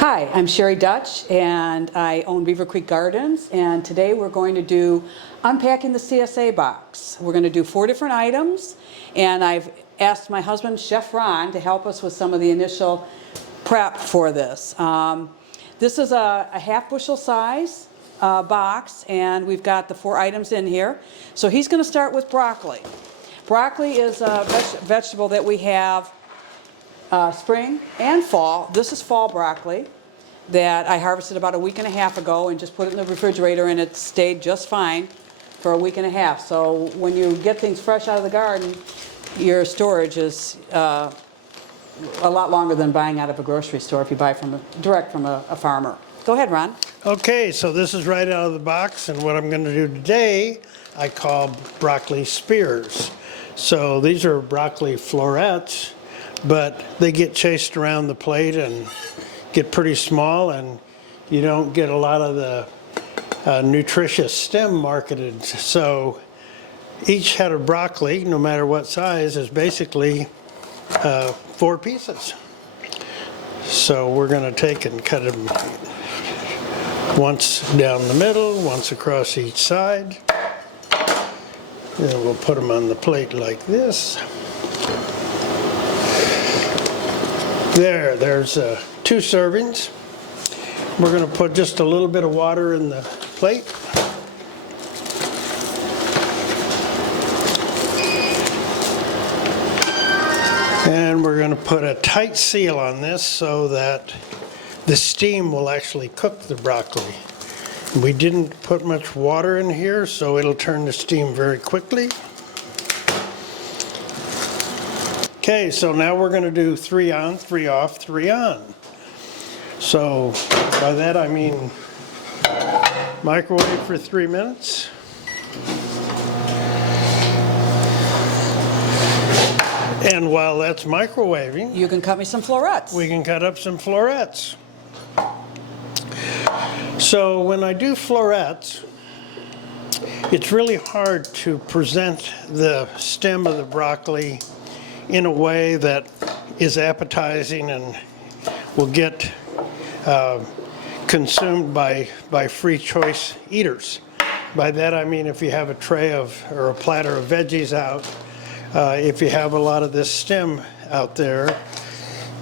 Hi, I'm Sherry Dutch, and I own Beaver Creek Gardens, and today we're going to do unpacking the CSA box. We're going to do 4 different items, and I've asked my husband, Chef Ron, to help us with some of the initial prep for this. This is a half bushel size box, and we've got the 4 items in here. So he's going to start with broccoli. Broccoli is a vegetable that we have spring and fall. This is fall broccoli that I harvested about a week and a half ago and just put it in the refrigerator, and it stayed just fine for a week and a half. So when you get things fresh out of the garden, your storage is a lot longer than buying out of a grocery store if you buy direct from a farmer. Go ahead, Ron. Okay, so this is right out of the box, and what I'm going to do today I call broccoli spears. So these are broccoli florets, but they get chased around the plate and get pretty small, and you don't get a lot of the nutritious stem marketed. So each head of broccoli, no matter what size, is basically 4 pieces. So we're going to take and cut them once down the middle, once across each side. Then we'll put them on the plate like this. There's 2 servings. We're going to put just a little bit of water in the plate. And we're going to put a tight seal on this so that the steam will actually cook the broccoli. We didn't put much water in here, so it'll turn to steam very quickly. Okay, so now we're going to do 3 on, 3 off, 3 on. So by that I mean microwave for 3 minutes. And while that's microwaving, You can cut me some florets. we can cut up some florets. So when I do florets, it's really hard to present the stem of the broccoli in a way that is appetizing and will get consumed by free choice eaters. By that I mean if you have a tray or a platter of veggies out, if you have a lot of this stem out there,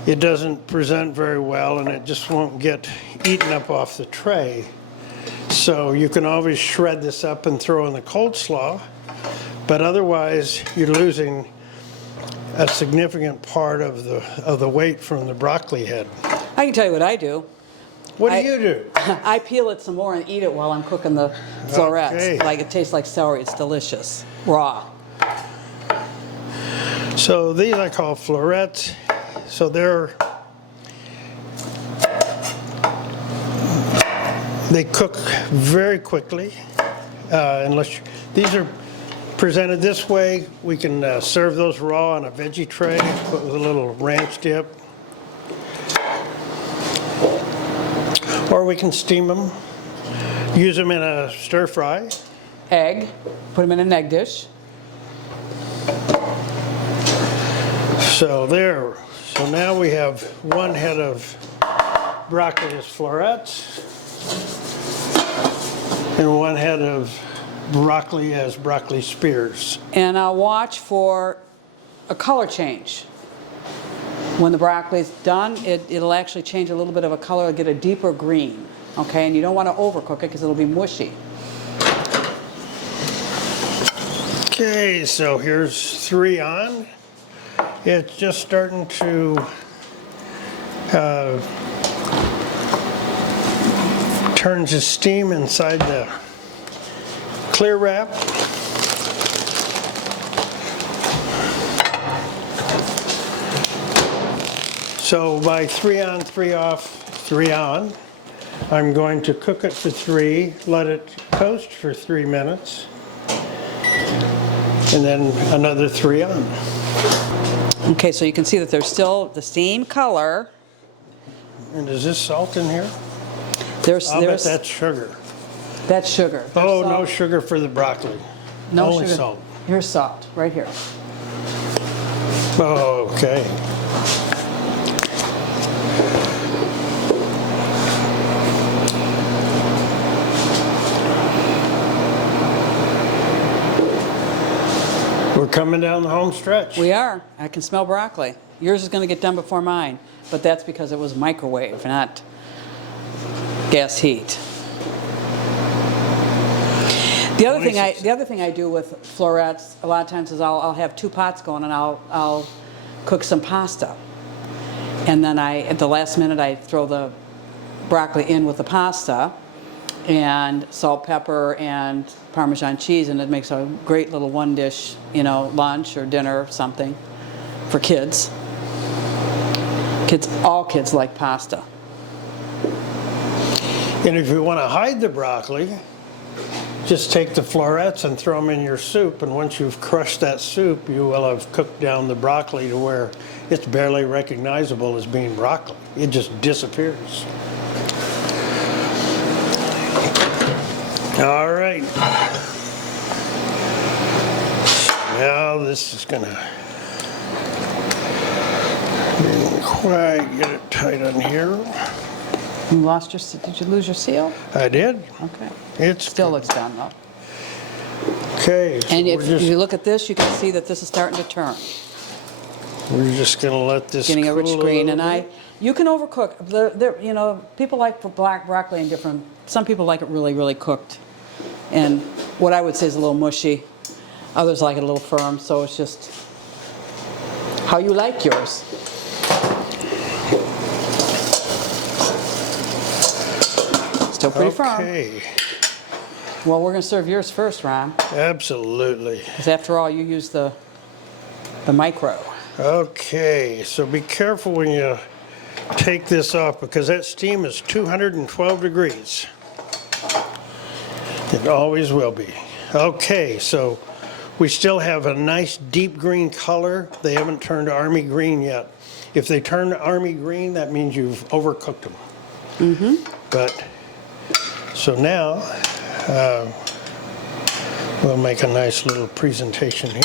it doesn't present very well and it just won't get eaten up off the tray. So you can always shred this up and throw in the coleslaw, but otherwise you're losing a significant part of the weight from the broccoli head. I can tell you what I do. What do you do? I peel it some more and eat it while I'm cooking the florets. Okay. Like, it tastes like celery. It's delicious, raw. So these I call florets. So they cook very quickly. These are presented this way, we can serve those raw on a veggie tray, put with a little ranch dip. Or we can steam them, use them in a stir fry. Egg. Put them in an egg dish. So there. So now we have 1 head of broccoli as florets and 1 head of broccoli as broccoli spears. And I'll watch for a color change. When the broccoli's done, it'll actually change a little bit of a color. It'll get a deeper green, okay? And you don't want to overcook it because it'll be mushy. Okay, so here's 3 on. It's just starting to turn to steam inside the clear wrap. So by 3 on, 3 off, 3 on, I'm going to cook it for 3, let it toast for 3 minutes, and then another 3 on. Okay, so you can see that there's still the same color. And is this salt in here? There's I'll bet that's sugar. That's sugar. There's Oh, salt. no sugar for the broccoli. No Only sugar. salt. Here's salt, right here. Oh, okay. We're coming down the home stretch. We are. I can smell broccoli. Yours is going to get done before mine, but that's because it was microwave, not gas heat. The other thing I do with florets a lot of times is I'll have 2 pots going, and I'll cook some pasta, and then at the last minute I throw the broccoli in with the pasta, and salt, pepper, and Parmesan cheese, and it makes a great little one dish, lunch or dinner or something for kids. All kids like pasta. And if you want to hide the broccoli, just take the florets and throw them in your soup, and once you've crushed that soup, you will have cooked down the broccoli to where it's barely recognizable as being broccoli. It just disappears. All right. Now this is gonna didn't quite get it tight on here. Did you lose your seal? I did. Okay. It Still looks done though. okay. So And if you look at this, you can see that this is starting to turn. we're just gonna let this Getting a rich cool green, little and bit. you can overcook. People like black broccoli in different. Some people like it really, really cooked, and what I would say is a little mushy. Others like it a little firm. So it's just how you like yours. Still pretty firm. Okay. Well, we're going to serve yours first, Ron, Absolutely. because after all, you use the micro. Okay, so be careful when you take this off because that steam is 212 degrees. It always will be. Okay, so we still have a nice deep green color. They haven't turned army green yet. If they turn army green, that means you've overcooked them. Mm-hmm. But, so now, we'll make a nice little presentation here.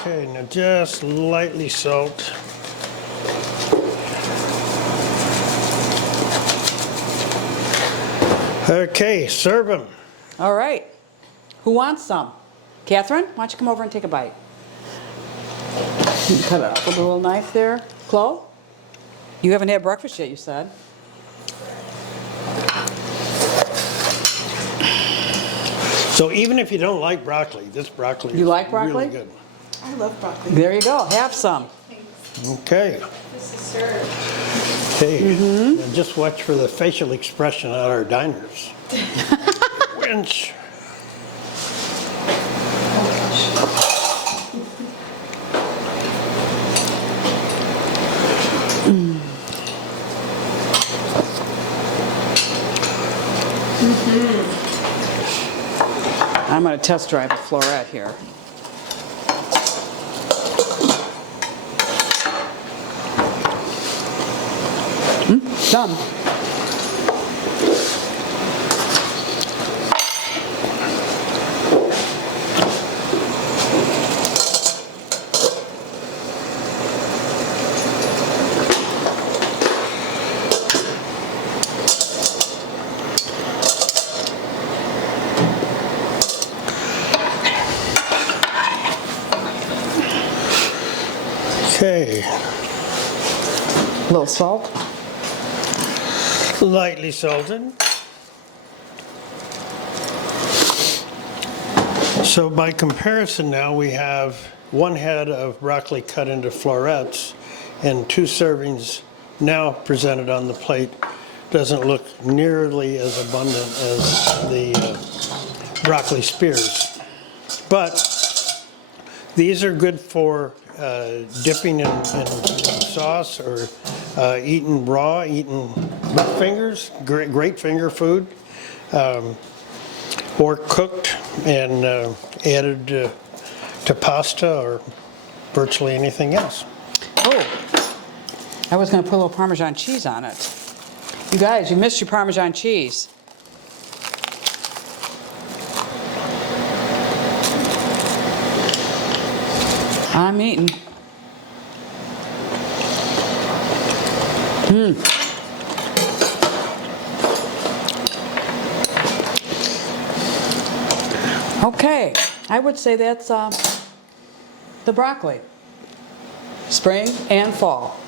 Okay, now just lightly salt. Okay, serve them. All right. Who wants some? Catherine, why don't you come over and take a bite? You can cut it up with a little knife there. Chloe? You haven't had breakfast yet, you said. So even if you don't like broccoli, this broccoli You is like broccoli? really good. I love broccoli. There you go. Have some. Okay, This is served. okay. Now just watch for the facial expression at our diners. Winch. I'm going to test drive a floret here. Done. Okay, A little salt. lightly salted. So by comparison now, we have 1 head of broccoli cut into florets and 2 servings now presented on the plate. Doesn't look nearly as abundant as the broccoli spears. But these are good for dipping in sauce or eaten raw, eaten with fingers, great finger food, or cooked and added to pasta or virtually anything else. Oh, I was going to put a little Parmesan cheese on it. You guys, you missed your Parmesan cheese. I'm eating. Okay, I would say that's the broccoli. Spring and fall.